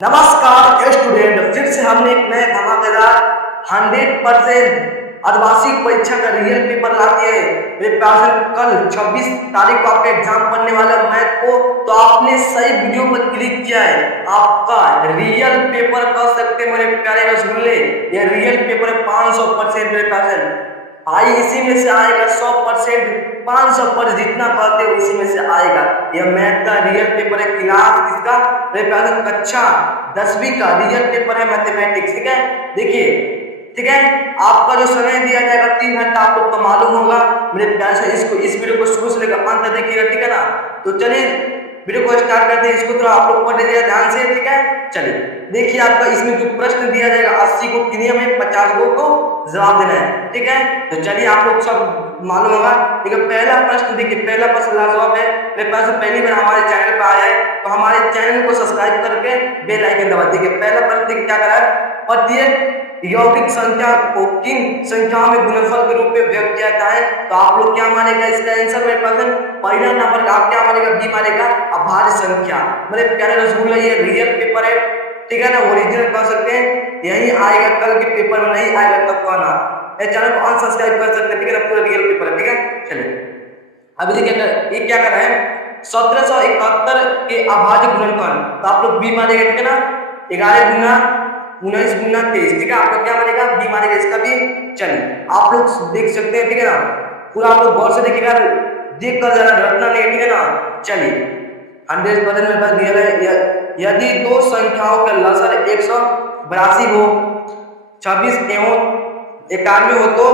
नमस्कार स्टूडेंट, फिर से हमने एक नए धमाकेदार 100% अर्धवार्षिक परीक्षा का रियल पेपर ला दिया है। मेरे पास कल 26 तारीख को आपका एग्जाम पढ़ने वाला मैथ को, तो आपने सही वीडियो पर क्लिक किया है। आपका रियल पेपर कह सकते हैं मेरे प्यारे रसगुल्ले, ये रियल पेपर है 500% मेरे पास भाई। इसी में से आएगा 100%, 500% जितना कहते हो इसी में से आएगा। यह मैथ का रियल पेपर है, क्लास किसका, मेरे पास कक्षा 10वीं का रियल पेपर है मैथमेटिक्स। ठीक है, देखिए, ठीक है, आपका जो समय दिया जाएगा 3 घंटा, आप लोग को मालूम होगा मेरे प्यार से। इस वीडियो को शुरू से लेकर अंत तक देखिएगा, ठीक है ना। तो चलिए वीडियो को स्टार्ट करते हैं। इसको थोड़ा आप लोग पढ़ लीजिएगा ध्यान से, ठीक है। चलिए देखिए, आपका इसमें जो प्रश्न दिया जाएगा 80 को किन्हीं में 50 को जवाब देना है, ठीक है। तो चलिए आप लोग सब मालूम होगा। देखिए पहला प्रश्न, देखिए पहला प्रश्न लाजवाब है। मेरे पास पहली बार हमारे चैनल पर आया है तो हमारे चैनल को सब्सक्राइब करके बेल आइकन दबा दीजिए। पहला प्रश्न देखिए क्या करा है, प्रत्येक यौगिक संख्या को किन संख्याओं में गुणनफल के रूप में व्यक्त किया जाता है। तो आप लोग क्या मानेगा इसका आंसर, मेरे पास पहला नंबर आप क्या मानेगा, बी मानेगा अभाज्य संख्या। मेरे प्यारे रसगुल्ला, ये रियल पेपर है, ठीक है ना, ओरिजिनल कह सकते हैं। यही आएगा कल के पेपर में, नहीं आएगा तब कहना। चैनल को अनसब्सक्राइब कर सकते हैं, ठीक है ना, पूरा रियल पेपर है, ठीक है। चलिए अभी देखिए ये क्या कर रहा है, 1771 के अभाज्य गुणनफल। तो आप लोग बी मानेगा, ठीक है ना, 11 गुना 19 गुना 23, ठीक है। आप लोग क्या मानेगा, बी मानेगा इसका भी। चलिए आप लोग देख सकते हैं, ठीक है ना, पूरा आप लोग गौर से देखिएगा, देख कर जाना, रटना नहीं, ठीक है ना। चलिए 100% में बस दिया है, यदि दो संख्याओं का लसर 182 हो, 26 एवं 91 हो तो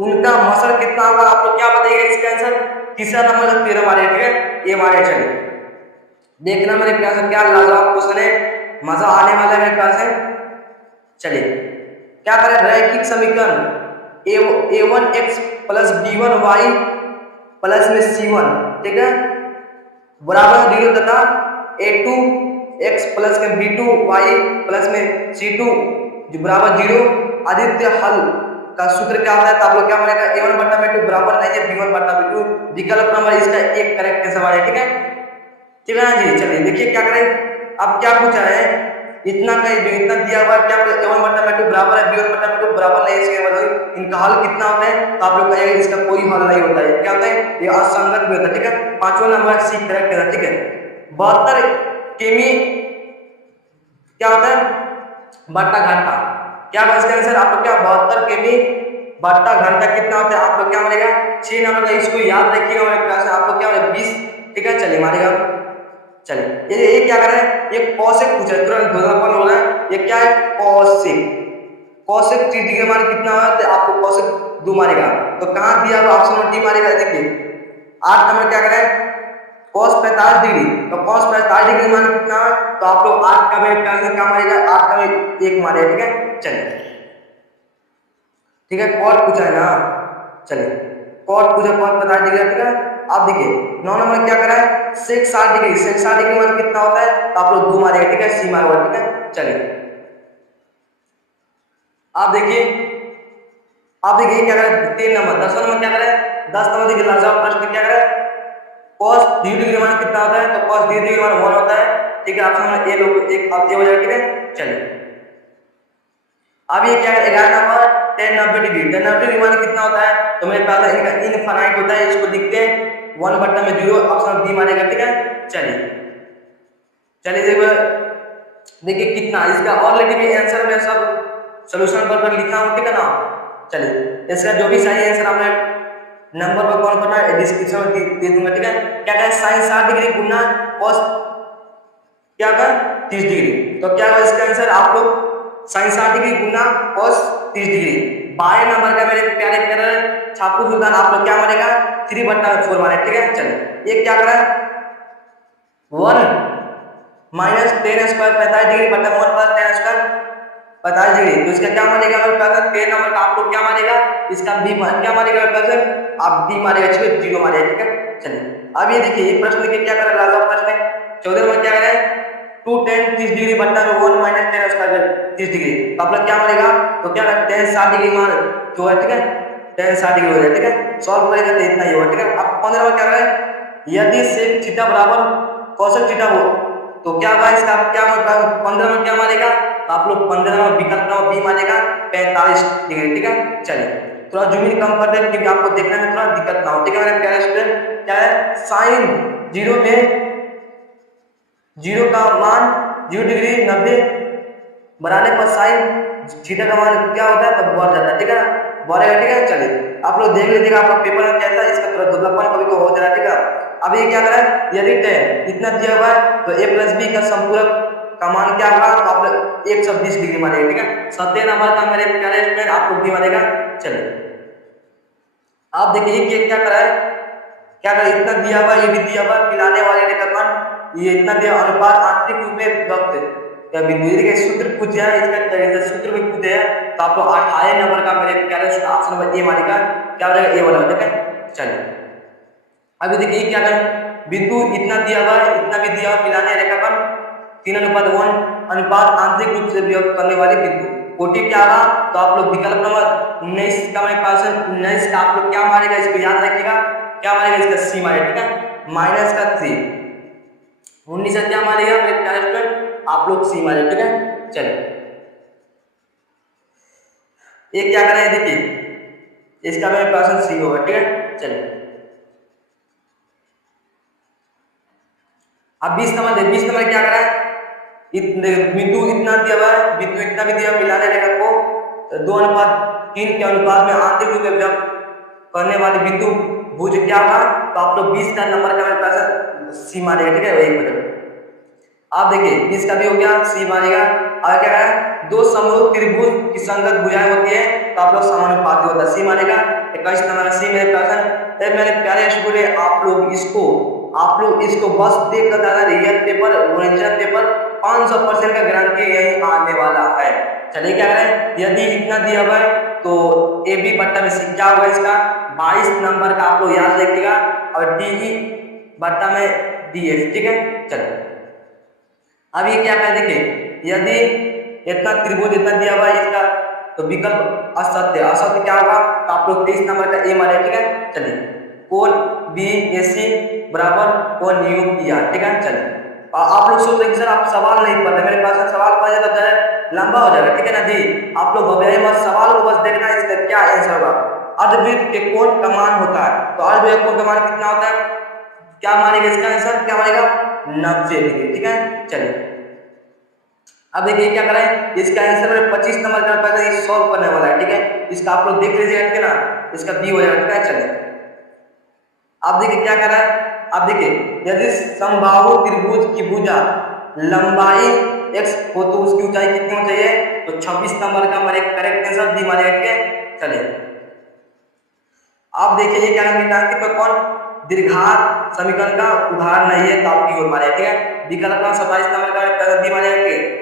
उनका मसर कितना होगा। आप लोग क्या बताइएगा इसका आंसर, तीसरा नंबर 13 मारे, ठीक है, ये मारे। चलिए देखना मेरे प्यार से, क्या लाजवाब क्वेश्चन है, मजा आने वाला है मेरे प्यार से। चलिए क्या करें, रैखिक समीकरण a1x प्लस b1y प्लस में c1, ठीक है, बराबर 0 तथा a2x प्लस में b2y प्लस में c2 जो बराबर 0 आदित्य हल का सूत्र क्या होता है। तो आप लोग क्या मानेगा, a1 बटा b2 बराबर नहीं है b1 बटा b2, विकल्प नंबर इसका एक करेक्ट सवाल है, ठीक है, ठीक है ना जी। चलिए देखिए क्या करें, अब क्या पूछा है, इतना का जो इतना दिया हुआ है, क्या a1 बटा b2 बराबर है b1 बटा b2 बराबर नहीं है, इसके मतलब इनका हल कितना होता है। तो आप लोग कहिएगा इसका कोई हल नहीं होता है, क्या होता है, ये असंगत में होता है, ठीक है। पांचवा नंबर सी करेक्ट है, ठीक है। 72 केमी क्या होता है, बट्टा घंटा, क्या होगा इसका आंसर, आप लोग क्या 72 केमी बट्टा घंटा कितना होता है। आप लोग क्या मानेगा 6 नंबर का, इसको याद रखिएगा मेरे क्लास में। आप लोग क्या मानेगा 20, ठीक है। चलिए मानेगा, चलिए ये क्या कर रहा है, ये कौशिक पूछा है, तुरंत धुंधलापन हो रहा है। ये क्या है, कौशिक, कौशिक 30 डिग्री मान कितना हुआ है, आपको कौशिक 2 मारेगा। तो कहां दिया हुआ, ऑप्शन नंबर डी मारेगा। देखिए 8 नंबर क्या कर रहा है, cos 45 डिग्री, तो cos 45 डिग्री मान कितना है। तो आप लोग 8 का में क्या मारेगा, 8 का में 1 मारेगा, ठीक है। चलिए ठीक है, कॉट पूछा है ना, चलिए कॉट पूछा, cos 45 डिग्री, ठीक है। आप देखिए 9 नंबर क्या करा है, sec 60 डिग्री, sec 60 डिग्री मान कितना होता है। तो आप लोग 2 मारेगा, ठीक है, सी मारेगा, ठीक है। चलिए आप देखिए, आप देखिए क्या करें, 3 नंबर 10 नंबर क्या करें, 10 नंबर देखिए लाजवाब प्रश्न क्या करें, cos 0 डिग्री मान कितना होता है। तो cos 0 डिग्री मान 1 होता है, ठीक है। ऑप्शन नंबर ए लोग एक अब ए हो जाएगा, ठीक है। चलिए अब ये क्या है, 11 number tan 90 degree, tan 90 degree मान कितना होता है। तो मेरे पास इनका इनफाइनाइट होता है, इसको लिखते हैं 1 बटा में 0, ऑप्शन बी मानेगा, ठीक है। चलिए चलिए देखिए कितना इसका ऑलरेडी भी आंसर में सब सॉल्यूशन पर लिखा हूं, ठीक है ना। चलिए इसका जो भी सही आंसर हमने नंबर पर कौन करना है, डिस्क्रिप्शन में दे दूंगा, ठीक है। क्या कहें, sin 60 डिग्री गुना cos क्या कर 30 डिग्री, तो क्या होगा इसका आंसर, आप लोग sin 60 डिग्री गुना cos 30 डिग्री। 12 नंबर का मेरे प्यारे प्यारे छापू सुल्तान, आप लोग क्या मानेगा 3 बटा 4 माने, ठीक है। चलिए ये क्या करा 1 माइनस tan स्क्वायर 45 डिग्री बटा 1 प्लस tan स्क्वायर 45 डिग्री, तो इसका क्या मानेगा मेरे पास 13 नंबर का। आप लोग क्या मानेगा, इसका बी क्या मानेगा मेरे पास, आप बी मारेगा, इसको 0 मारेगा, ठीक है। चलिए अब ये देखिए ये प्रश्न देखिए क्या कर रहा है, लाजवाब प्रश्न है। 14 नंबर क्या कर रहा है, 2 tan 30 डिग्री बटा में 1 माइनस tan स्क्वायर 30 डिग्री, तो आप लोग क्या मानेगा, तो क्या tan 60 डिग्री मान जो है, ठीक है, tan 60 डिग्री हो जाए, ठीक है। सॉल्व करेगा तो इतना ही होगा, ठीक है। अब 15 नंबर क्या कर रहा है, यदि sec थीटा बराबर cosec थीटा हो तो क्या होगा इसका, क्या मतलब 15 में क्या मारेगा, तो आप लोग 15 में विकल्प नंबर बी मारेगा 45 डिग्री। ठीक है, चलिए थोड़ा जूम इन कम कर दे क्योंकि आपको देखने में थोड़ा दिक्कत ना हो। ठीक है मेरे प्यारे स्टूडेंट, क्या है साइन जीरो में जीरो का मान 0 डिग्री 90 बनाने पर साइन थीटा का मान क्या होता है, तब बढ़ जाता है। ठीक है ना, बढ़ेगा। ठीक है, चलिए आप लोग देख लीजिएगा आपका पेपर में कैसा है, इसका थोड़ा दुबलापन कभी को हो जाएगा। ठीक है, अब ये क्या करें, यदि इतना दिया हुआ है तो a प्लस बी का संपूरक का मान क्या होगा, तो आप लोग 120 डिग्री मारेगा। ठीक है, 70 नंबर का मेरे प्यारे स्टूडेंट आप लोग भी मारेगा। चलिए आप देखिए ये क्या करा है, क्या करें, इतना दिया हुआ, ये भी दिया हुआ, मिलाने वाले रेखाखंड ये इतना दिया, अनुपात आंतरिक रूप में व्यक्त या बिंदु के सूत्र पूछ जाए, इसका सूत्र भी पूछे है, तो आपको 28 नंबर का मेरे प्यारे ऑप्शन नंबर ए मारेगा, क्या हो जाएगा, ए वाला। ठीक है, चलिए अभी देखिए क्या करें, बिंदु इतना दिया हुआ है, इतना भी दिया हुआ, मिलाने रेखाखंड 3:1 अनुपात आंतरिक रूप से व्यक्त करने वाले बिंदु, कोटि क्या होगा, तो आप लोग विकल्प नंबर 19 का मेरे पास 19 का आप लोग क्या मारेगा, इसको याद रखिएगा, क्या मारेगा, इसका सी मारेगा। ठीक है, माइनस का 3, 19 का क्या मारेगा मेरे प्यारे स्टूडेंट, आप लोग सी मारेगा। ठीक है, चलिए ये क्या करें, देखिए इसका मेरे पास सी होगा। ठीक है, चलिए अब 20 नंबर दे, 20 नंबर क्या करा है, बिंदु इतना दिया हुआ है, बिंदु इतना भी दिया, मिलाने रेखा को 2:3 के अनुपात में आंतरिक रूप में व्यक्त करने वाले बिंदु भुज क्या होगा, तो आप लोग 20 का नंबर का मेरे पास सी मारेगा। ठीक है, वही बदल आप देखिए 20 का भी हो गया, सी मारेगा। और क्या है, दो समरूप त्रिभुज की संगत भुजाएं होती है, तो आप लोग समानुपाती होता है, सी मारेगा। 21 नंबर सी मेरे पास है। मेरे प्यारे स्टूडेंट आप लोग इसको बस देख कर जाना, रियल पेपर ओरिजिनल पेपर 500% का गारंटी यही आने वाला है। चलिए क्या करें, यदि इतना दिया हुआ है तो ए बी बट्टा में सी क्या होगा, इसका 22 नंबर का आप लोग याद रखिएगा, और डी ई बट्टा में डी एस। ठीक है, चलिए अब ये क्या करें, देखिए यदि इतना त्रिभुज इतना दिया हुआ है इसका, तो विकल्प असत्य, असत्य क्या होगा, तो आप लोग 23 नंबर का ए मारे। ठीक है, चलिए कोण बी ए सी बराबर कोण यू पी आर। ठीक है, चलिए आप लोग सोच रहे हैं सर आप सवाल नहीं पढ़ रहे, मेरे पास सवाल पढ़ जाए तो लंबा हो जाएगा। ठीक है ना जी, आप लोग घबराइए मत, सवाल को बस देखना है, इसका क्या आंसर होगा। अर्धवृत्त के कोण का मान होता है, तो अर्धवृत्त कोण का मान कितना होता है, क्या मानेगा इसका आंसर, क्या मानेगा 90 डिग्री। ठीक है, चलिए अब देखिए क्या करें, इसका आंसर में 25 नंबर का पहले ये सॉल्व करने वाला है। ठीक है, इसका आप लोग देख लीजिएगा। ठीक है ना, इसका बी हो जाएगा। ठीक है, चलिए आप देखिए क्या कर रहा है, आप देखिए यदि समबाहु त्रिभुज की भुजा लंबाई x हो तो उसकी ऊंचाई कितनी होनी चाहिए, तो 26 नंबर का हमारे करेक्ट आंसर डी मारेगा। ठीक है, चलिए आप देखिए ये क्या है, पर कौन दीर्घात समीकरण का उदाहरण नहीं है, तो आप डी मारेगा। ठीक है, विकल्प 27 नंबर का डी मारेगा।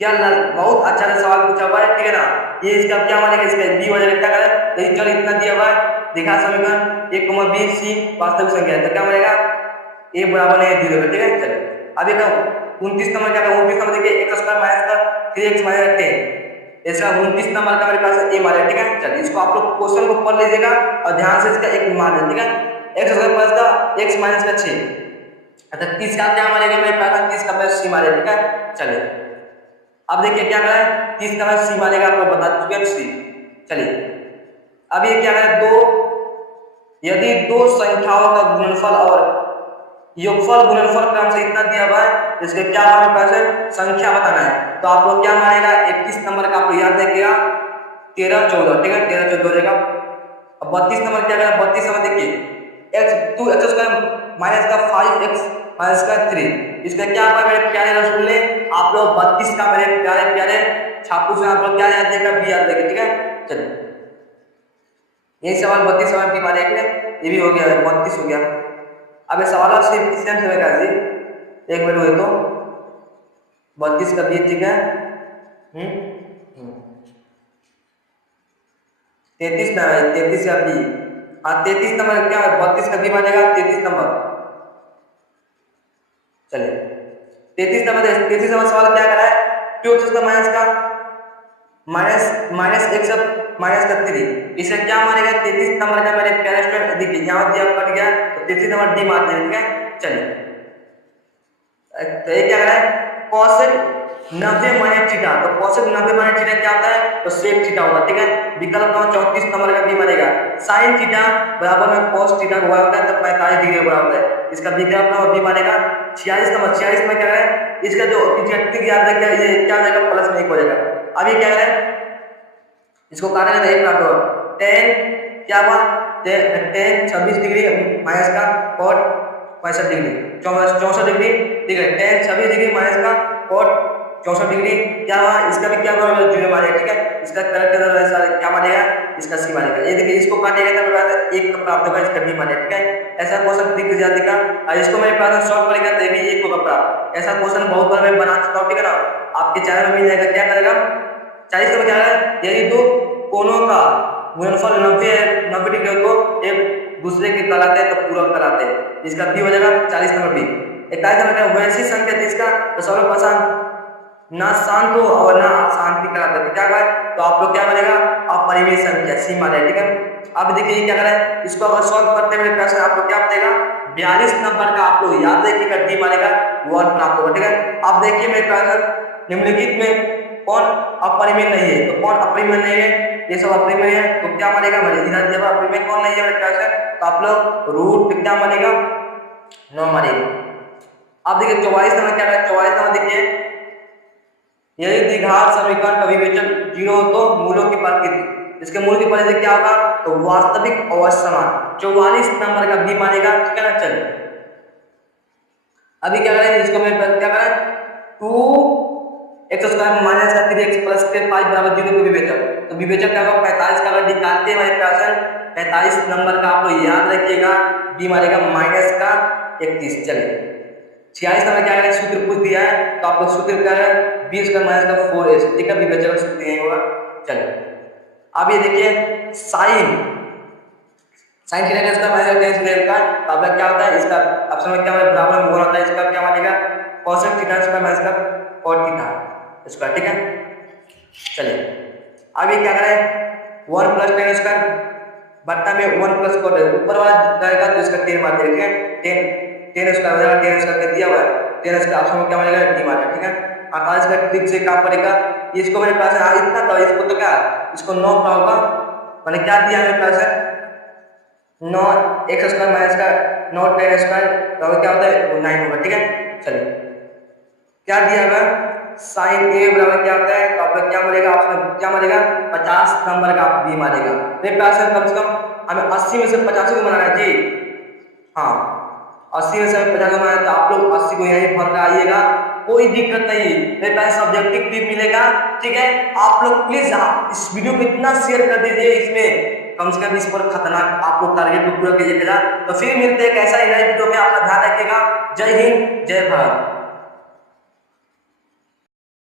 क्या बहुत अच्छा सा सवाल पूछा हुआ है। ठीक है ना, ये इसका क्या मानेगा, इसका बी हो जाएगा। क्या करें, यदि चल इतना दिया हुआ है, दिखा समीकरण 1, बी सी वास्तविक संख्या है, तो क्या मानेगा ए बराबर नहीं 0। ठीक है, चलिए अब ये 29 नंबर क्या, 29 नंबर देखिए x स्क्वायर माइनस का 3x माइनस 10, इसका 29 नंबर का मेरे पास ए मारेगा। ठीक है, चलिए इसको आप लोग क्वेश्चन को पढ़ लीजिएगा और ध्यान से इसका एक मान लें। ठीक है, x स्क्वायर प्लस का x माइनस का 6, अर्थात 30 का क्या मारेगा मेरे पास, 30 का मैं सी मारेगा। ठीक है, चलिए अब देखिए क्या करें, 30 का मैं सी मानेगा, आपको बता चुके हैं सी। चलिए अब ये क्या करें, यदि दो संख्याओं का गुणनफल और योगफल गुणनफल क्रम से इतना दिया हुआ है, इसके क्या हमारे पास है, संख्या बताना है, तो आप लोग क्या मानेगा, 21 नंबर का आप लोग याद रखिएगा 13 14। ठीक है, 13 14 हो जाएगा। अब 32 नंबर क्या करेगा, 32 नंबर देखिए x स्क्वायर माइनस का 5x माइनस का 3, इसका क्या होगा मेरे प्यारे रसूल ने, आप लोग 32 का मेरे प्यारे प्यारे छापू से आप लोग क्या याद रखिएगा, बी याद रखिएगा। ठीक है, चलिए ये सवाल 32 सवाल बी माने, ये भी हो गया, 32 हो गया। अब ये सवाल सेम समय का जी एक मिनट हुए तो 32 का बी। ठीक है, 33 ना, 33 का बी, हाँ 33 नंबर क्या 32 का बी मानेगा 33 नंबर। चलिए 33 नंबर सवाल क्या करा है, क्यों उसका माइनस का माइनस एक सब माइनस का 3, इसे क्या मानेगा 33 नंबर का मेरे प्यारे स्टूडेंट, देखिए यहाँ दिया कट गया तो 33 नंबर डी मार देंगे। ठीक है, चलिए तो ये क्या है cosec 90 माइनस थीटा। तो cosec 90 माइनस थीटा क्या होता है तो sec थीटा होगा। ठीक है, विकल्प नंबर 34 नंबर का बी बनेगा sin थीटा बराबर में cos थीटा हुआ होता है तो 45 डिग्री बराबर होता है। इसका विकल्प नंबर बी बनेगा 46 नंबर। 46 में क्या है इसका जो ट्रिक याद रखिए ये क्या हो जाएगा प्लस में 1 हो जाएगा। अब ये क्या है इसको काटेंगे तो 1 प्राप्त होगा। tan क्या हुआ tan 26 डिग्री माइनस का cot 65 डिग्री 64 डिग्री। ठीक है, tan 26 डिग्री माइनस का cot 64 डिग्री क्या हुआ इसका भी क्या हुआ जीरो मारेगा। ठीक है, इसका करेक्ट क्या मानेगा इसका सी मानेगा। ये देखिए इसको काटेगा तो 1 प्राप्त होगा, इसका डी मानेगा। ठीक है, ऐसा क्वेश्चन दिख जाती का और इसको मेरे पास सॉल्व करेगा तो भी 1 होगा प्राप्त। ऐसा क्वेश्चन बहुत बार मैं बना चुका हूं। ठीक है ना, आपके चैनल में मिल जाएगा। क्या करेगा 40 में क्या है यदि दो कोनों का गुणनफल 90 डिग्री को एक दूसरे के कहलाते हैं तो पूरक कहलाते हैं। इसका बी हो जाएगा 40 नंबर बी। 41 नंबर का वैसी संख्या जिसका तो सर्व पसंद ना शांत हो और ना शांति कराते थे क्या करें तो आप लोग क्या बनेगा अपरिमेय संख्या सी माने। ठीक है, अब देखिए क्या करें इसको अगर सॉल्व करते हुए कैसे आप लोग क्या बनेगा 42 नंबर का आप लोग याद रखिएगा डी मानेगा 1 प्राप्त होगा। ठीक है, अब देखिए मेरे पास निम्नलिखित में कौन अपरिमेय नहीं है तो कौन अपरिमेय नहीं है ये सब अपरिमेय है तो क्या मानेगा मेरे इधर जब अपरिमेय कौन नहीं है मेरे पास तो आप लोग रूट क्या मानेगा 9 मानेगा। अब देखिए 44 नंबर क्या है 44 नंबर देखिए यदि द्विघात समीकरण का विवेचन 0 हो तो मूलों की प्रकृति इसके मूल की परिधि क्या होगा तो वास्तविक और समान। 44 नंबर का बी मानेगा। ठीक है ना, चलिए अभी क्या करें इसको मैं क्या करें 2x square minus 3x plus के 5 बराबर 0 के विवेचन तो विवेचन क्या होगा 45 का अगर निकालते हैं हमारे पास 45 नंबर का आप लोग याद रखिएगा बी मानेगा माइनस का 31। चलिए 46 नंबर क्या है सूत्र पूछ दिया है तो आप लोग सूत्र क्या है बी स्क्वायर माइनस का 4a। ठीक है, विवेचन का सूत्र यही होगा। चलिए अब ये देखिए sin थीटा का स्क्वायर माइनस tan थीटा का तो अब क्या होता है इसका ऑप्शन में क्या बराबर में 1 होता है इसका क्या मानेगा cosec थीटा स्क्वायर माइनस का cot थीटा स्क्वायर। ठीक है, चलिए अब ये क्या करें 1 प्लस tan स्क्वायर बट्टा में 1 प्लस cot ऊपर वाला जाएगा तो इसका 10 मार देंगे 10 स्क्वायर हो जाएगा 10 स्क्वायर दिया हुआ है 10 स्क्वायर ऑप्शन में क्या मानेगा डी मानेगा। ठीक है, 48 का ट्रिक से काम पड़ेगा इसको मेरे पास है इतना तो इसको तो क्या इसको 9 का होगा मैंने क्या दिया मेरे पास है 9 x स्क्वायर माइनस का 9 tan स्क्वायर तो क्या होता है 9 होगा। ठीक है, चलिए क्या दिया हुआ sin a बराबर क्या होता है तो आप लोग क्या मानेगा ऑप्शन क्या मानेगा 50 नंबर का आप बी मानेगा। मेरे पास कम से कम हमें 80 में से 85 को बनाना है जी। हाँ 80 में से 50 को बनाना है तो आप लोग 80 को यहीं भर कर आइएगा कोई दिक्कत नहीं मेरे पास सब्जेक्टिव भी मिलेगा। ठीक है, आप लोग प्लीज इस वीडियो को इतना शेयर कर दीजिए इसमें कम से कम इस पर खतरनाक आप लोग टारगेट को पूरा कीजिएगा। तो फिर मिलते हैं एक ऐसा ही नए वीडियो में, अपना ध्यान रखिएगा। जय हिंद जय भारत।